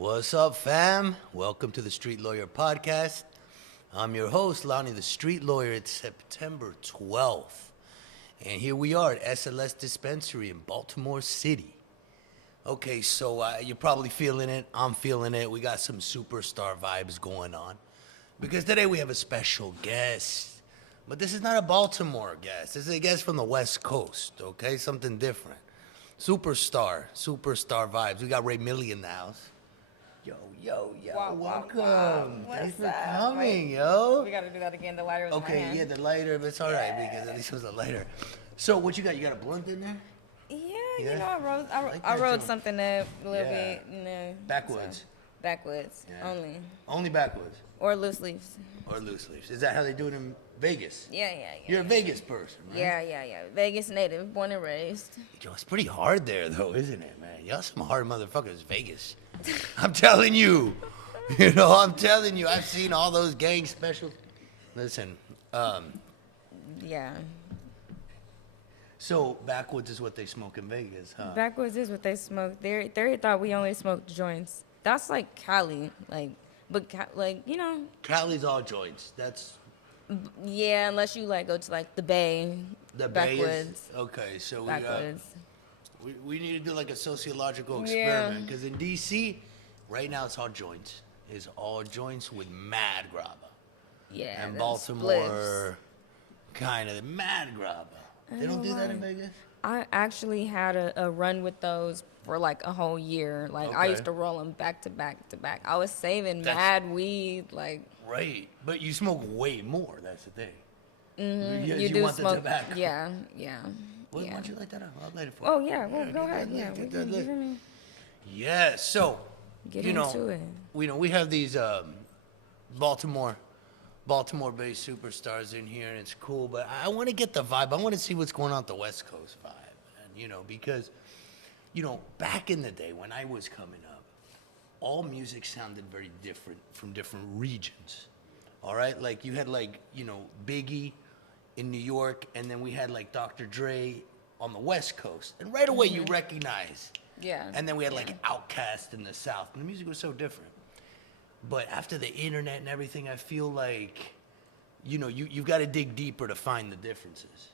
What's up, fam? Welcome to the Street Lawyer Podcast. I'm your host, Lonnie the Street Lawyer. It's September 12th. And here we are at SLS Dispensary in Baltimore City. Okay, so you're probably feeling it. I'm feeling it. We got some superstar vibes going on. Because today we have a special guest. But this is not a Baltimore guest. This is a guest from the West Coast, okay? Something different. Superstar vibes. We got Rae Milli in the house. Yo, Wow, welcome. wow. Thanks for What's up? coming, yo. We gotta do that again. The lighter was in my Okay, hand. yeah, the lighter, but it's all right because at least it was a lighter. So what you got? You got a blunt in there? Yeah, Yeah? you know, Like I that rode joint. something up a little Yeah. bit, you know. Backwoods. So, backwoods, Yeah. only. Only backwoods Or loose leaves. or loose leaves. Is that how they do it in Vegas? Yeah. You're a Vegas person, right? Yeah. Vegas native, born and raised. Yo, it's pretty hard there, though, isn't it, man? Y'all some hard motherfuckers, Vegas. I'm telling you. I'm telling you. I've seen all those gang specials. Listen, Yeah. so backwoods is what they smoke in Vegas, huh? Backwoods is what they smoke. They thought we only smoked joints. That's like Cali, Cali's all joints. That's yeah, unless you like go to like the Bay. the Bay is- Backwoods. Okay, so Backwoods. we need to do like a sociological Yeah. experiment because in DC, right now it's all joints. It's all joints with mad grabba. Yeah. And them Baltimore, kind of mad grabba. They don't do that in Vegas? I actually had a run with those for like a whole year. Like I Okay. used to roll them back to back to back. I was saving That's- mad weed. Like Right, but you smoke way more. That's the thing. Because you do want smoke. the tobacco. Yeah. Why Yeah. don't you light that up? I'll light it for Oh you. yeah. Well, go get ahead. that Yeah. lit, We get that can lit. give me. Yeah, so Get you know, into it. we have these Baltimore-based superstars in here, and it's cool. But I want to get the vibe. I want to see what's going on at the West Coast vibe, and because back in the day when I was coming up, all music sounded very different from different regions. All right, like you had Biggie in New York, and then we had like Dr. Dre on the West Coast, and right away you recognize. Yeah. And then we had yeah. like Outkast in the South, and the music was so different. But after the internet and everything, I feel like, you've got to dig deeper to find the differences.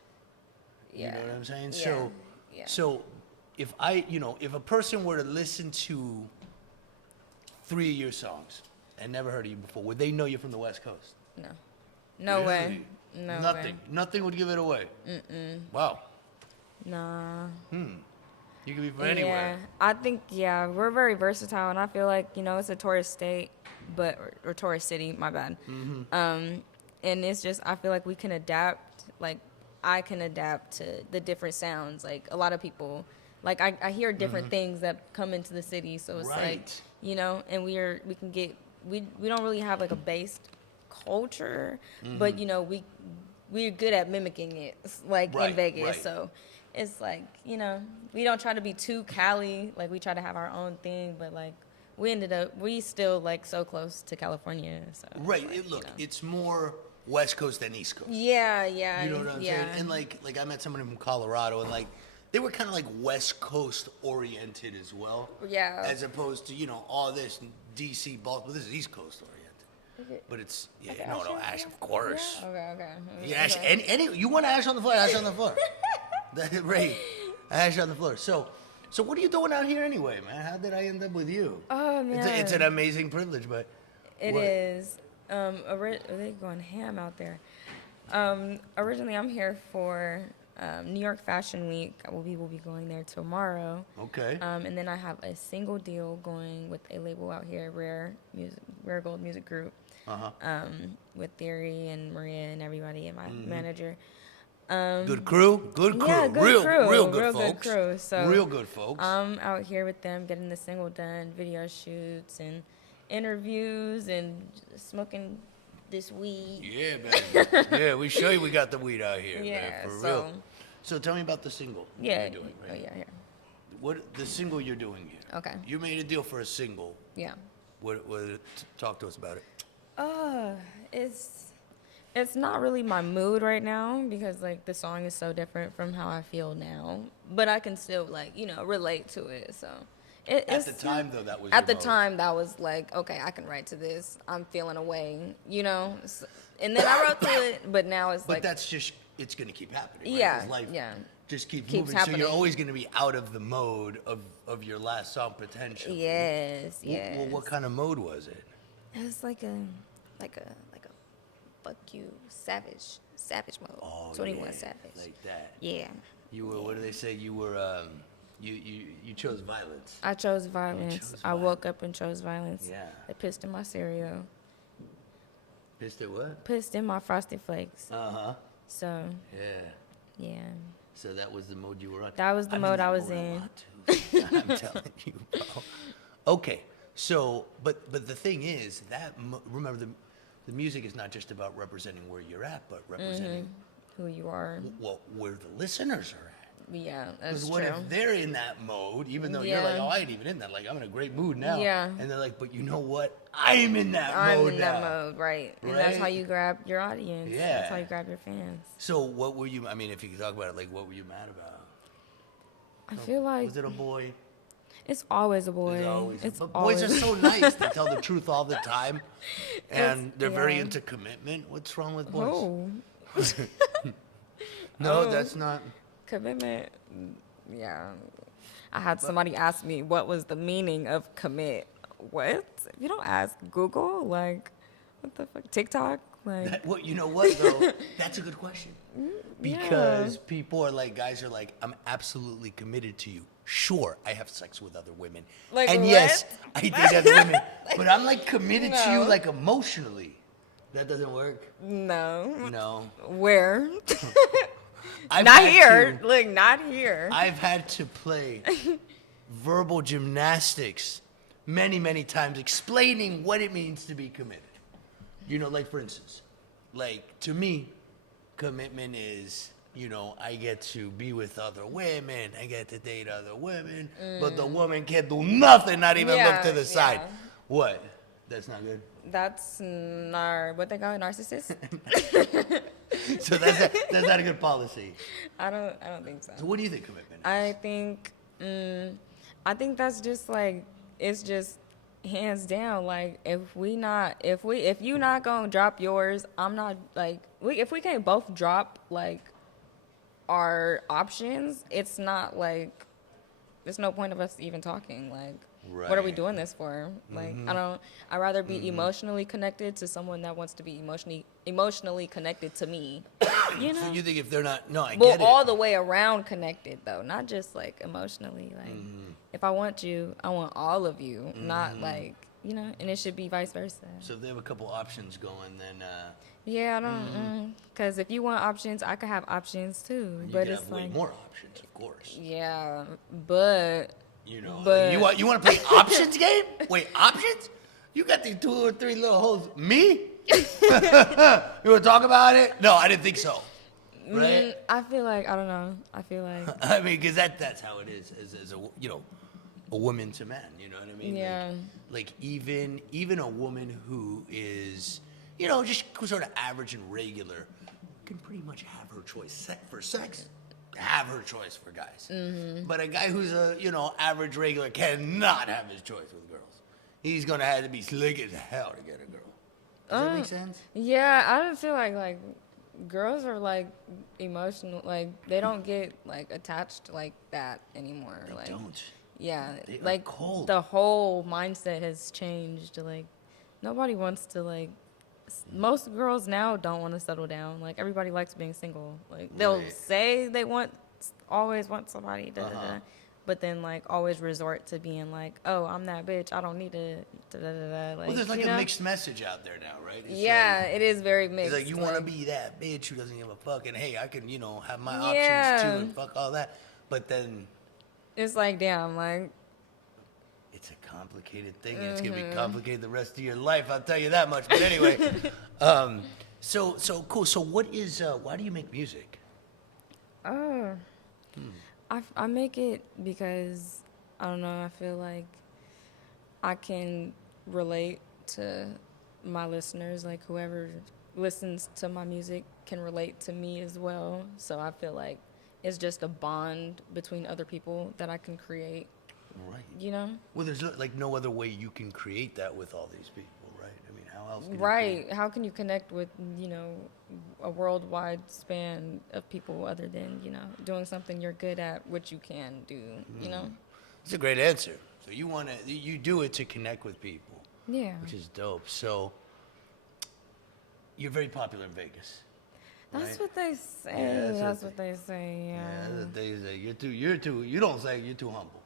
Yeah. You know what I'm saying? Yeah. So if if a person were to listen to 3 of your songs and never heard of you before, would they know you're from the West Coast? No. No way. Really? No Nothing. way. Nothing would give it away. Wow. Nah. You could be from anywhere. Yeah, I think we're very versatile, and I feel like it's a tourist state, or tourist city. My bad. And it's just I feel like we can adapt. Like I can adapt to the different sounds. Like a lot of people, like I hear different things that come into the city, so it's Right. like and we don't really have like a based culture, but we're good at mimicking it, like Right, in Vegas. right. So it's like, we don't try to be too Cali. Like, we try to have our own thing, but, like, we still, like, so close to California. So Right. like, Look, it's more West Coast than East Coast. Yeah. You know what I'm saying? And, like I met somebody from Colorado, and, like, they were kind of, like, West Coast oriented as well. Yeah. As opposed to, all this D.C., Baltimore. This is East Coast oriented. But it's, Ash, of course. Yeah, okay. Yeah, Ash, any you want Ash on the floor? Ash on the floor. Right. Ash on the floor. So what are you doing out here anyway, man? How did I end up with you? Oh, man. It's an amazing privilege, but It what? is. Are they going ham out there? Originally, I'm here for New York Fashion Week. We will be going there tomorrow. Okay. And then I have a single deal going with a label out here, Rare Gold Music Group. With Theory and Maria and everybody and my manager. Good crew. Yeah, good real, crew. real good Real folks. good crew. So real good folks. I'm out here with them, getting the single done, video shoots and interviews and smoking this weed. Yeah, man. Yeah, we show you we got the weed out here, Yeah, man, for so- real. So tell me about the single Yeah. you're doing, Oh, right? yeah. What the single you're doing here? Okay. You made a deal for a single. Yeah. Talk to us about it. It's not really my mood right now because like the song is so different from how I feel now, but I can still like relate to it. So At the time, though, that was at the your mode. time that was like, okay, I can write to this. I'm feeling away, you know. And then I wrote to it, but now it's But like, that's just, it's going to keep happening. Right? yeah, 'Cause life yeah. just keeps Keeps moving. happening. So you're always going to be out of the mode of your last song potentially. Yes, yes. Well, what kind of mode was it? It was like a fuck you, savage mode. Oh, 21 yeah, Savage. like that. Yeah. You were, what do they say? You were, you chose violence. I chose violence. chose I woke up and chose violence. Yeah. I pissed in my cereal. Pissed at what? Pissed in my Frosted Flakes. Uh-huh. So, Yeah. yeah. So that was the mode you were on. That was the I'm mode that I was mode a in. lot, too. I'm telling you, bro. Okay. So, but the thing is that remember the music is not just about representing where you're at, but representing Who you are. where the listeners are at. Yeah, that's Because true. what if they're in that mode, even though you're like, Yeah. oh, I ain't even in that. Like, I'm in a great mood now. Yeah. And they're like, but you know what? I'm in that I'm mode in now. that mode, right. And that's how Right? you grab your audience. Yeah. That's how you grab your fans. So what were you, I mean, if you could talk about it, like, what were you mad about? I feel like Was it a boy? it's always a boy. There's always, It's but always boys are so nice. They tell the truth all the time. And they're very yeah. into commitment. What's wrong with boys? Oh, No, Oh. that's not. commitment. Yeah. I had somebody ask me what was the meaning of commit. What? If you don't ask Google, like, what the fuck? TikTok? Like, Well, you know what, though? That's a good question. Because people are like, guys are like, I'm absolutely committed to you. Sure, I have sex with other women. Like and what? yes, I date other women. But I'm like committed to you, No. like emotionally. That doesn't work. no. No. Where? I've Not had here. to- Look, not here. I've had to play verbal gymnastics many, many times explaining what it means to be committed. You know, like for instance, like to me, commitment is, you know, I get to be with other women, I get to date other women, but the woman can't do nothing, not even look to the side. yeah. What? That's not good. That's what they call it, narcissist. So that's not a good policy. I don't think so. So what do you think commitment is? I think that's just like, it's just hands down. Like, if you not gonna drop yours, I'm not, like, if we can't both drop like our options, it's not like, there's no point of us even talking. Like, what are we Right. doing this for? Like, I'd rather be emotionally connected to someone that wants to be emotionally connected to me. You know? So you think if they're not, no, I Well, get it. all the way around connected though, not just like emotionally. Like, Mm-hmm. if I want you, I want all of you, not like, you know. And it should be vice versa. So if they have a couple options going, then Yeah, I don't. Because if you want options, I could have options too. you But can it's have way like, more options, of course. yeah, but You know, But- you want to play options game? Wait, options? You got these 2 or 3 little holes. Me? You want to talk about it? No, I didn't think so. Right? I feel like, I don't know. I feel like, I mean, because that's how it is as a, you know, a woman to man. You know what I mean? Yeah. Like even a woman who is, you know, just sort of average and regular can pretty much have her choice for sex. Have her choice for guys. But a guy who's a, you know, average regular cannot have his choice with girls. He's going to have to be slick as hell to get a girl. Does that make sense? yeah, I don't feel like girls are like emotional. Like, they don't get like attached like that anymore. They like, don't. yeah, They are like cold. the whole mindset has changed. Like, nobody wants to like. Most girls now don't want to settle down. Like, everybody likes being single. Like, they'll Right. say they always want somebody, but then like always resort to being like, oh, I'm that bitch. I don't need to. Like, Well, there's like you a know? mixed message out there now, right? It's Yeah, like, it is very mixed. it's like you want to be that bitch who doesn't give a fuck, and hey, I can, you know, have my options Yeah. too, and fuck all that. But then It's like, damn, like, it's a complicated thing, and it's gonna be complicated the rest of your life. I'll tell you that much. But anyway, so cool. So what is? Why do you make music? I make it because, I don't know, I feel like I can relate to my listeners. Like, whoever listens to my music can relate to me as well. So I feel like it's just a bond between other people that I can create. Right. You know? Well, there's like no other way you can create that with all these people, right? I mean, how else? Can you Right. create- How can you connect with, you know, a worldwide span of people other than, you know, doing something you're good at, which you can do, you know? It's a great answer. So you do it to connect with people, Yeah. which is dope. So you're very popular in Vegas. That's right? what they say. Yeah, that's what they say. Yeah. They say you're too. You don't say you're too humble.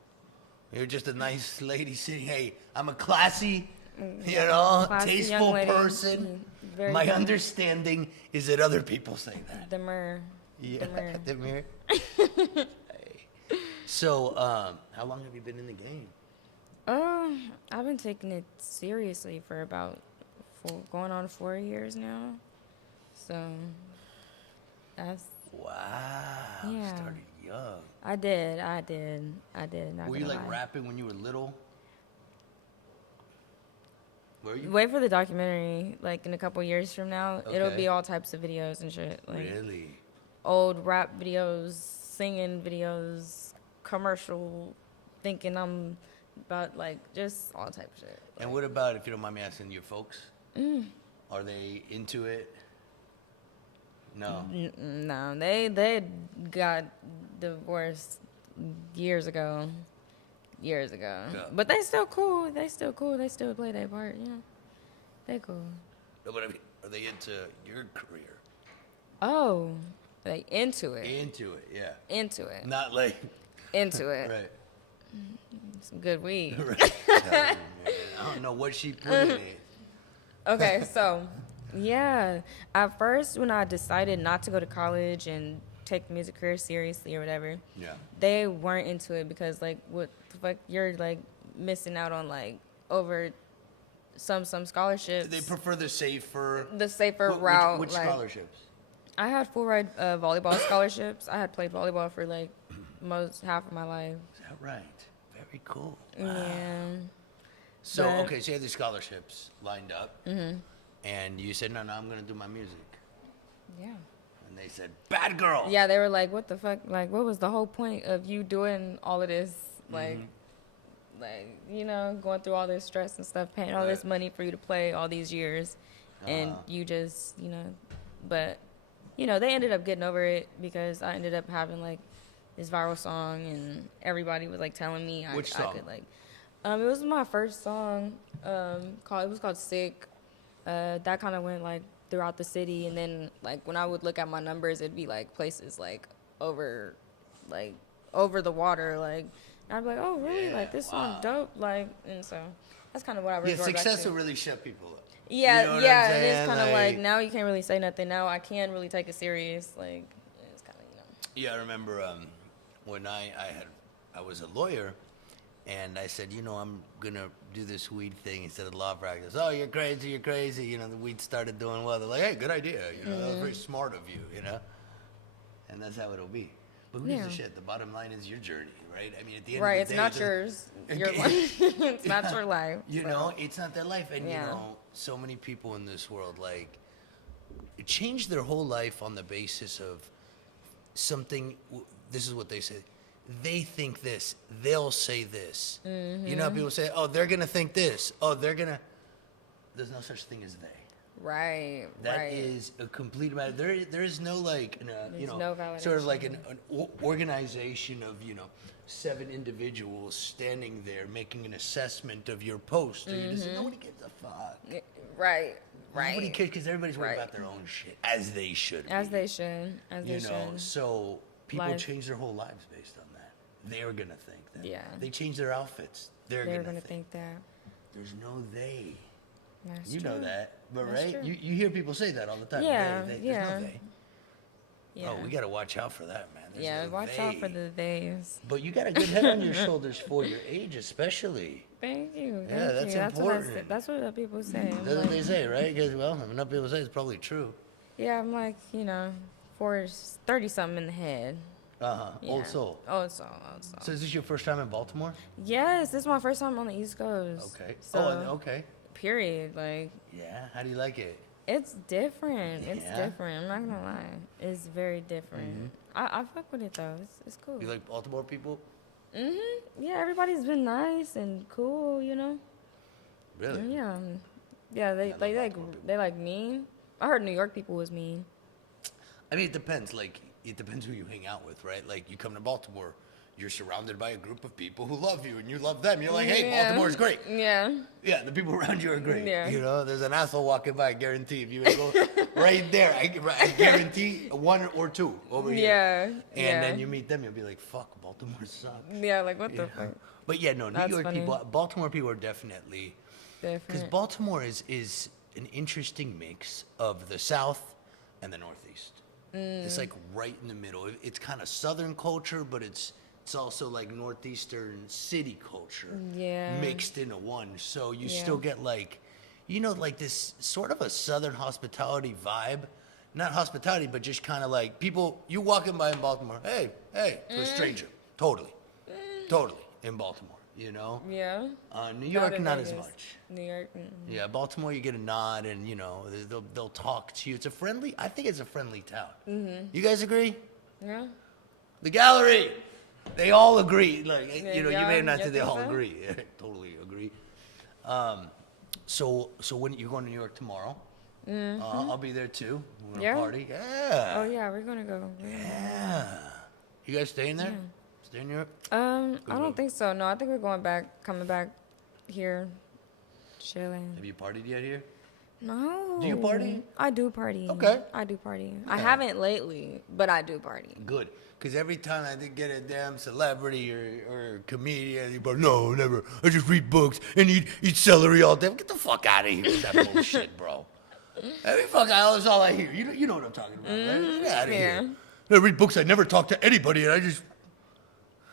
You're just a nice lady saying, "Hey, I'm a classy, you know, Classy young tasteful lady. person." Very My good. understanding is that other people say that. Demure. Yeah, Demure. the mirror. Hey. So, how long have you been in the game? I've been taking it seriously for about going on 4 years now. So that's Wow. Yeah. Started young. I did. Not Were you gonna like lie. rapping when you were little? Were you? Wait for the documentary. Like in a couple years from now, it'll Okay. be all types of videos and shit. Like Really? old rap videos, singing videos, commercial, thinking I'm about like just all type of shit. And what about, if you don't mind me asking, your folks? Are they into it? No. No, they got divorced years ago. Yeah. But they still cool. They still play their part, you know. They cool. No, but I mean, are they into your career? Oh, like into it. Into it, yeah. Into it. Not like Into it. right. Some good weed. Right. I don't know what she put in it. Okay, so yeah. At first when I decided not to go to college and take the music career seriously or whatever, Yeah. they weren't into it because like what the fuck, you're like missing out on like over some scholarships. They prefer the safer route. Which like, scholarships? I had full ride volleyball scholarships. I had played volleyball for like half of my life. Is that right? Very cool. Yeah. So But- okay, so you had these scholarships lined up, and you said, "No, I'm gonna do my music." Yeah. And they said, "Bad girl." Yeah, they were like, "What the fuck? Like, what was the whole point of you doing all of this? Like, you know, going through all this stress and stuff, paying all this Right. money for you to play all these years, and Uh-huh. you just, you know." But, you know, they ended up getting over it because I ended up having like this viral song, and everybody was like telling me I Which song? could like. It was my first song. It was called "Sick." That kind of went like throughout the city, and then like when I would look at my numbers, it'd be like places like over the water, like, and I'd be like, "Oh, really? Yeah, like this wow. song dope." Like, and so that's kind of what I Yeah, resort back success to. will really shut people up. Yeah, You know what yeah, I'm and it's saying? kind of like now you can't really say nothing. Now I can really take it serious. Like, it's kind of, you know. Yeah, I remember when I was a lawyer, and I said, I'm gonna do this weed thing instead of law practice. Oh, you're crazy. You know, the weed started doing well. They're like, hey, good idea. That was very smart of you. And that's how it'll be. But who gives a Yeah. shit? The bottom line is your journey, right? I mean, at the end Right, of it's the day, not yours. Your life. It's not your life. so. It's not their life. And, Yeah. so many people in this world, like, change their whole life on the basis of something. This is what they say. They think this. They'll say this. You know how people say, oh, they're going to think this. Oh, they're going to. There's no such thing as they. Right, That right. is a complete matter. There is no like, There's no sort of validation. like an organization of 7 individuals standing there making an assessment of your post. Or you just nobody gives a fuck. Right, Nobody right. cares because everybody's worried Right. about their own shit, as they should. As be. they should. As they should. So people Life. change their whole lives based on that. They're gonna think that. Yeah. They change their outfits. They're They're gonna gonna think. think that. There's no they. That's You true. know that, but That's right? true. You hear people say that all the time. Yeah, They. There's yeah. no they. Yeah. Oh, we gotta watch out for that, man. There's Yeah, no watch out for they. the days. But you got a good head on your shoulders for your age, especially. Thank you. Yeah, thank that's you. important. That's what the people say. I'm That's what like, they say, right? Because enough people say it's probably true. yeah, I'm like, 30 something in the head. Old Yeah. soul. Old soul. So is this your first time in Baltimore? Yes, this is my first time on the East Coast. Okay. So, okay. period. Like, Yeah. How do you like it? it's different. It's Yeah? different. I'm not gonna lie. It's very different. I fuck with it though. It's cool. You like Baltimore people? Yeah, everybody's been nice and cool, you know. Really? Yeah, yeah. I love Baltimore people. They like mean. I heard New York people was mean. I mean, it depends. Like, it depends who you hang out with, right? Like, you come to Baltimore, you're surrounded by a group of people who love you, and you love them. You're like, hey, Yeah. Baltimore's great. Yeah. Yeah, the people around you are great. Yeah. You know, there's an asshole walking by. I guarantee if you would go right there, I guarantee one or two over here. Yeah. And then you meet them, you'll be like, fuck, Baltimore sucks. Yeah, like what You the know? fuck? But yeah, no, New That's York funny. people, Baltimore people are definitely, because Different. Baltimore is an interesting mix of the South and the Northeast. It's like right in the middle. It's kind of Southern culture, but it's also like Northeastern city culture Yeah. mixed into one. So you Yeah. still get like, you know, like this sort of a Southern hospitality vibe. Not hospitality, but just kind of like people, you walking by in Baltimore, hey, to a stranger. Totally. Totally. In Baltimore, you know? Yeah. New York, in not as Vegas. much. New York. Yeah, Baltimore, you get a nod, and you know they'll talk to you. It's a friendly. I think it's a friendly town. You guys agree? Yeah. The gallery, they all agree. Like Yeah, you know, you y'all- may have not y'all said they think all so? agree. Totally agree. So when you're going to New York tomorrow, I'll be there too. We're gonna Yeah? party. Yeah. Oh yeah, we're gonna go. Yeah. You guys staying there? Stay in New York? I don't think so. No, I think we're coming back here, chilling. Have you partied yet here? No. Do you party? I do party. Okay. I do party. I Yeah. haven't lately, but I do party. Good. Because every time I did get a damn celebrity or comedian, you go, no, never. I just read books and eat celery all day. Get the fuck out of here with that bullshit, bro. Every fuck, that's all I hear. You know what I'm talking about, right? Get out of yeah. here. I read books. I never talk to anybody, and I just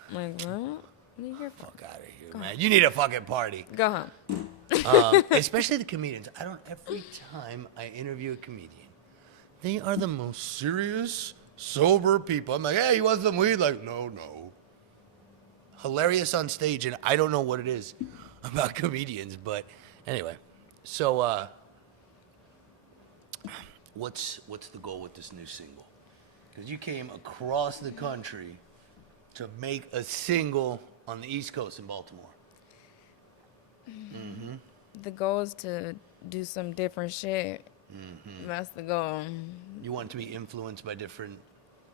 I'm like, what? What are you here for? fuck out of here, man. You need a fucking party. Go home. Especially the comedians. Every time I interview a comedian, they are the most serious, sober people. I'm like, hey, you want some weed? Like, no. Hilarious on stage, and I don't know what it is about comedians, but anyway. So, what's the goal with this new single? Because you came across the country to make a single on the East Coast in Baltimore. The goal is to do some different shit. That's the goal. You want to be influenced by different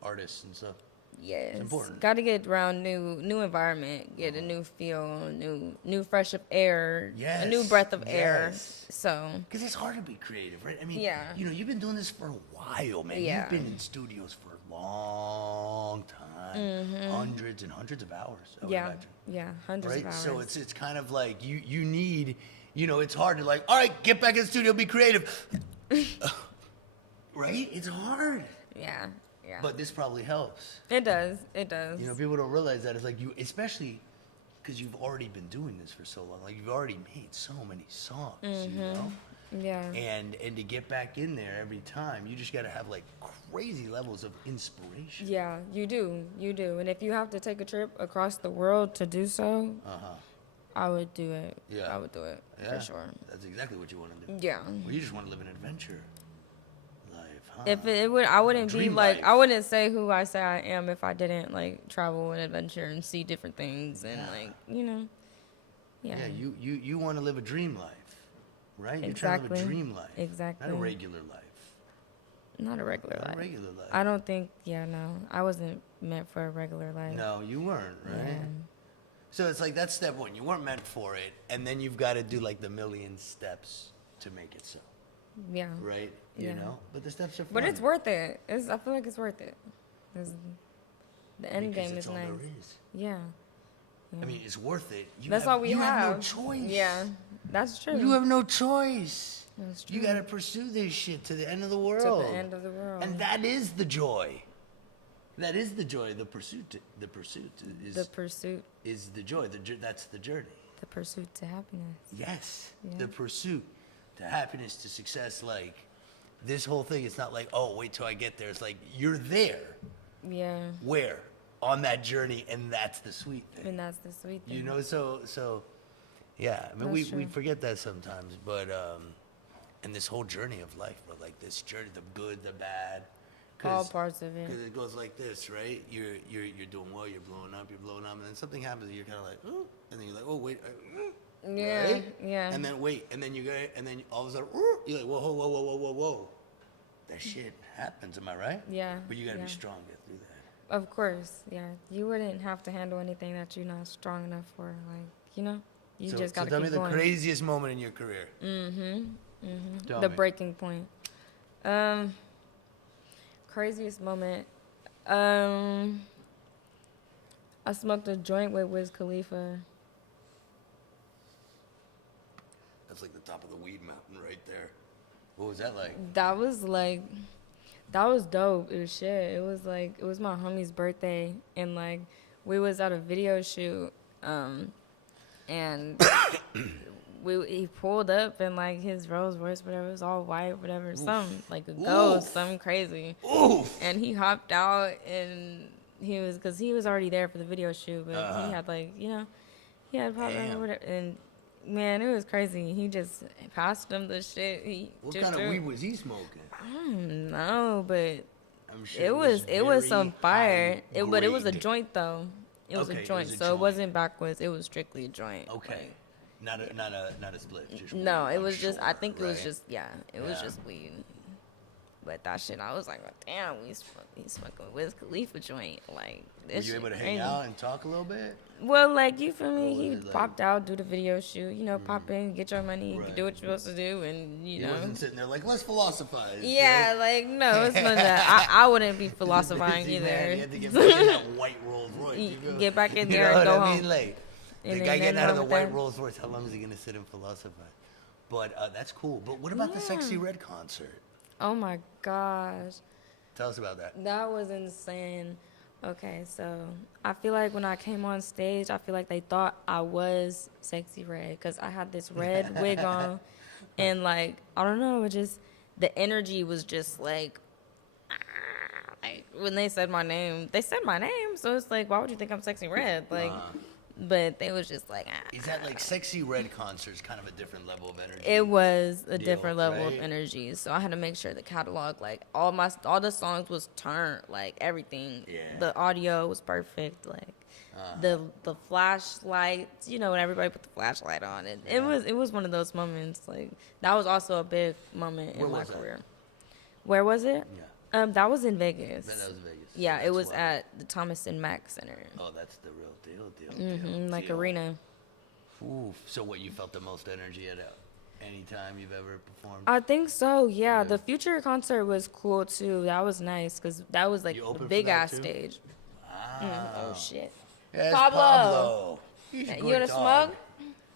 artists and stuff. Yes. important. Got to get around new environment, get a new feel, new fresh of air, a new Yes, breath of air. yes. So Because it's hard to be creative, right? I mean, Yeah. you know, you've been doing this for a while, man. Yeah. You've been in studios for a long time, hundreds and hundreds of hours, I would yeah, imagine. yeah, hundreds Right? of hours. So it's kind of like you need, you know, it's hard to like, all right, get back in the studio, be creative. Right? It's hard. yeah. But this probably helps. It does. You know, people don't realize that. It's like you, especially because you've already been doing this for so long. Like you've already made so many songs, you know? Yeah. And to get back in there every time, you just got to have like crazy levels of inspiration. Yeah, you do. And if you have to take a trip across the world to do so, I would do it. Yeah. I would do it Yeah, for sure. That's exactly what you want to do. Yeah. Well, you just want to live an adventure life, huh? If it would, I wouldn't be Dream like, life. I wouldn't say who I say I am if I didn't like travel and adventure and see different things and Yeah. like, you know. Yeah. Yeah, you want to live a dream life, right? You're trying to live a Exactly. dream life. Exactly. Not a regular life. Not a regular Not life. a regular life. I don't think. Yeah, no, I wasn't meant for a regular life. No, you weren't, right? Yeah. So it's like that's step one. You weren't meant for it, and then you've got to do like the million steps to make it so, Yeah. right? You Yeah. know, but the steps are fun. But it's worth it. I feel like it's worth it. 'Cause the end because game it's is all nice. there is. Yeah. I mean, it's worth it. That's all we you have. have no choice. Yeah, that's true. You have no choice. That's You true. got to pursue this shit to the end of the to world. the end of the world. And that is the joy. That is the joy. The pursuit. The pursuit is the pursuit, is the joy. That's the journey. the pursuit to happiness. Yes, Yeah. the pursuit to happiness, to success. Like this whole thing, it's not like, oh, wait till I get there. It's like you're there. Yeah, Where? On that journey, and that's the sweet thing. and that's the sweet thing. You know, so yeah. I mean, That's we true. forget that sometimes, but and this whole journey of life, but like this journey, the good, the bad, All parts of it. Because it goes like this, right? You're doing well, you're blowing up, and then something happens, and you're kind of like, ooh, and then you're like, oh wait, Yeah, right? yeah. And then wait, and then you go, and then all of a sudden, ooh, you're like, whoa. That shit happens, am I right? Yeah. But you gotta yeah. be strong to get through that. Of course, yeah. You wouldn't have to handle anything that you're not strong enough for. Like, you know, you just gotta tell keep me going. the craziest moment in your career. Tell The me. breaking point. Craziest moment. I smoked a joint with Wiz Khalifa. That's like the top of the weed mountain right there. What was that like? That was dope. It was shit. It was my homie's birthday, and like we was at a video shoot, and he pulled up in like his Rolls Royce, whatever, it was all white, whatever, Oof. something like a ghost, Oof. something crazy. Oof. And he hopped out, and because he was already there for the video shoot, but he had he had probably Damn. whatever, and man, it was crazy. He just passed him the shit. What kind of weed was he smoking? I don't know, but I'm sure it was some fire. high But it was a grade. joint though. It was Okay, a it joint, was a so joint. it wasn't backwards. It was strictly a joint. Okay. Not a split. Just No, weed, it I'm was just. I sure, think it was right? just. Yeah, it was Yeah. just weed. But that shit, I was like, well, damn, he's smoking Wiz Khalifa joint. Like, Were this you shit able to crazy. hang out and talk a little bit? Well, like, you feel me? Or He was it like- popped out, do the video shoot. You know, pop in, get your money, Right. do what you're supposed to do, and He you know. wasn't sitting there like, let's philosophize. Yeah, right? like no, it's none of that. I wouldn't be philosophizing Busy either. man, you had to get back in that white Rolls Royce. You feel? Get back in You there know and what go I mean? home. Like, the And guy then getting out of the with white that- Rolls Royce, how long is he gonna sit and philosophize? But that's cool. But what about the Sexy Red concert? Oh my gosh. Tell us about that. That was insane. Okay, so I feel like when I came on stage, I feel like they thought I was Sexy Red because I had this red wig on, and like I don't know, it just the energy was just like when they said my name, so it's like, why would you think I'm Sexy Red? Like, but they was just like, Is that like Sexy Red concerts kind of a different level of energy? It was a deal, different level right? of energy, so I had to make sure the catalog, like all the songs was turned, like everything. Yeah. The audio was perfect, like the flashlights. You know, when everybody put the flashlight on, it was one of those moments. Like that was also a big moment Where in my was that? career. Where was it? Yeah. That was in Vegas. That was Vegas. Yeah, That's it was why. at the Thomas and Mack Center. Oh, that's the real deal. Like deal. arena. Oof. So what, you felt the most energy at any time you've ever performed? I think so. Yeah, the Future concert was cool too. That was nice because that was like You a opened for big that, ass too? stage. Wow. Oh shit. Yes, Pablo. He's a You good wanna dog.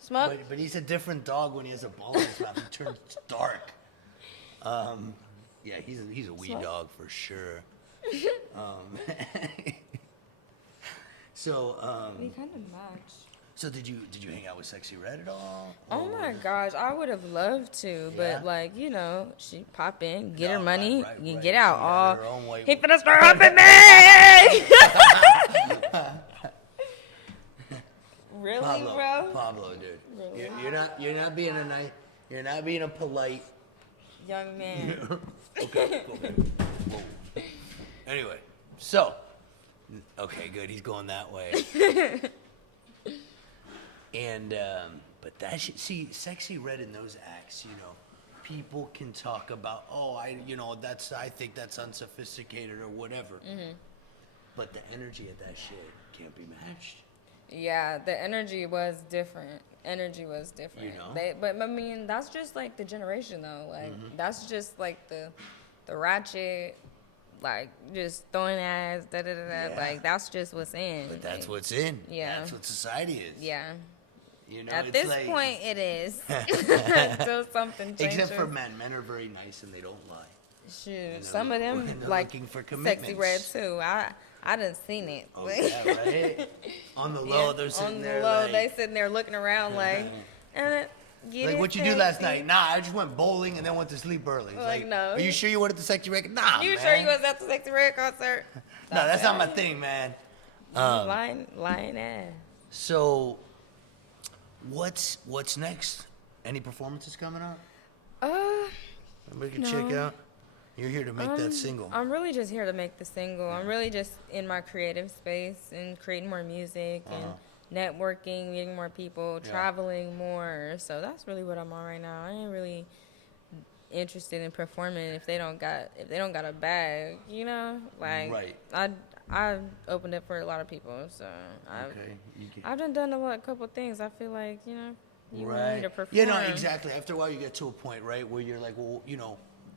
smoke? But he's a different dog when he has a ball in his mouth. He turns dark. Yeah, he's a weed Smoke? dog for sure. So We kind of match. so did you hang out with Sexy Red at all? Oh Or- my gosh, I would have loved to, Yeah? but like you know, she pop in, get her No, money, right, you right. get out. She had her own way. He finna start humping me. Really, bro? Pablo, dude. You're not being a nice. You're not being a polite. Young man. Okay. Whoa. Anyway, so okay, good. He's going that way. And but that should see Sexy Red in those acts. You know, people can talk about I think that's unsophisticated or whatever. Mm-hmm. But the energy of that shit can't be matched. Yeah, the energy was different. You know? But I mean, that's just like the generation though. Like that's just like the ratchet, like just throwing ass, da da da da. Yeah. Like that's just what's in. But that's like, what's in. Yeah. That's what society is. Yeah. You know, At it's this like, point, it is. Until something changes. except for men. Men are very nice and they don't lie. Shoot, know, some of them they're like looking for Sexy Red commitments. too. I done seen it. Oh yeah, right. On the low, they're sitting on there the low, like, they sitting there looking around like, get like it, what you do last sexy? night? Nah, I just went bowling and then went to sleep early. It's Like, no. Are you sure you went to the Sexy Red? Nah, You man. sure you was at the Sexy Red concert? No, that's not my thing, man. Lying ass. So, what's next? Any performances coming up? Uh, We can check No. out. You're here to make that single. I'm really just here to make the single. I'm really just in my creative space and creating more music and networking, meeting more people, traveling more. So that's really what I'm on right now. I ain't really interested in performing if they don't got a bag, you know? Like Right. I opened up for a lot of people, so I've done a couple things. I feel like, you know, you want me to perform. Yeah, no, exactly. After a while, you get to a point, right, where you're like, well, you know,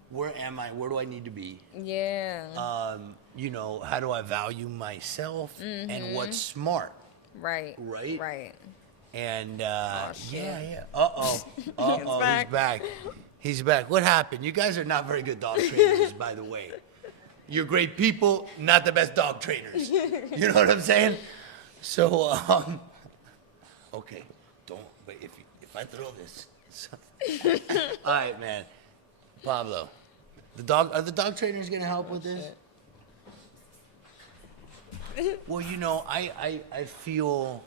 where am I? Where do I need to be? Yeah. You know, how do I value myself and what's smart? Right. Right? Right. And shit. yeah. He's back. He's back. What happened? You guys are not very good dog trainers, by the way. You're great people, not the best dog trainers. You know what I'm saying? So, okay, don't. But if I throw this, all right, man. Pablo, are the dog trainers gonna help with this? Well, you know, I feel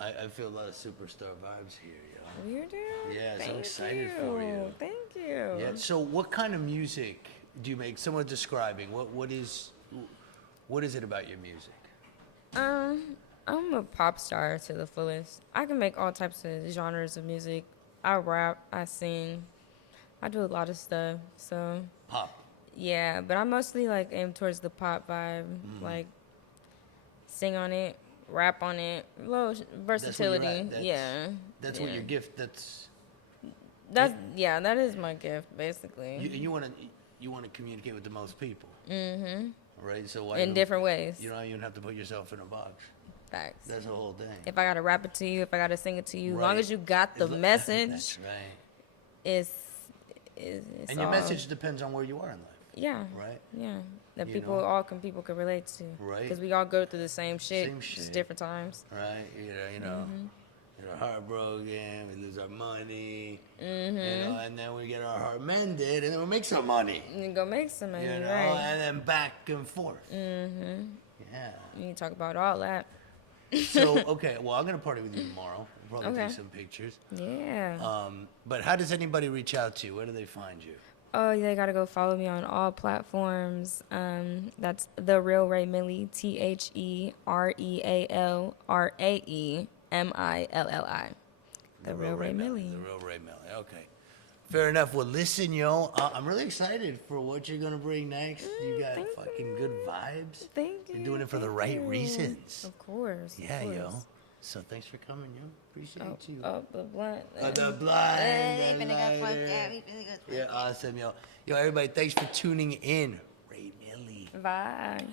a lot of superstar vibes here, yo. You do? Yeah, so Thank excited you. for you. Thank you. Yeah. So, what kind of music do you make? Someone describing what is it about your music? I'm a pop star to the fullest. I can make all types of genres of music. I rap, I sing, I do a lot of stuff. So Pop. yeah, but I mostly like aim towards the pop vibe, like sing on it, rap on it, little versatility. That's what your gift. That's that is my gift basically. you want to communicate with the most people. Right. So why in different ways. You don't even have to put yourself in a box. Facts. That's the whole thing. If I gotta rap it to you, if I gotta sing it to you, as Right. long as you got the message, That's right. it's And your message depends on where you are in life. Yeah. Right. Yeah. That You people know? people can relate to. Right. Because we all go through the same shit. Same Just shit. different times. Right. You know. We're heartbroken. We lose our money. You know, and then we get our heart mended, and then we make some money. And go make some money, You know, right? and then back and forth. Yeah. You need to talk about all that. So okay, well, I'm gonna party with you tomorrow. We'll probably Okay. take some pictures. Yeah. But how does anybody reach out to you? Where do they find you? Oh, they gotta go follow me on all platforms. That's The Real Rae Milli, TheRealRaeMilli. The Real Rae Milli. The Real Rae Milli. Okay. Fair enough. Well, listen, yo, I'm really excited for what you're gonna bring next. You got thank fucking good vibes. Thank you. You're doing it for the thank right you. reasons. Of course. Yeah, of yo. course. So thanks for coming, yo. Appreciate you. Oh, the blunt. The blind. The lighter. Yeah, awesome, yo. Yo, everybody, thanks for tuning in. Rae Milli. Bye.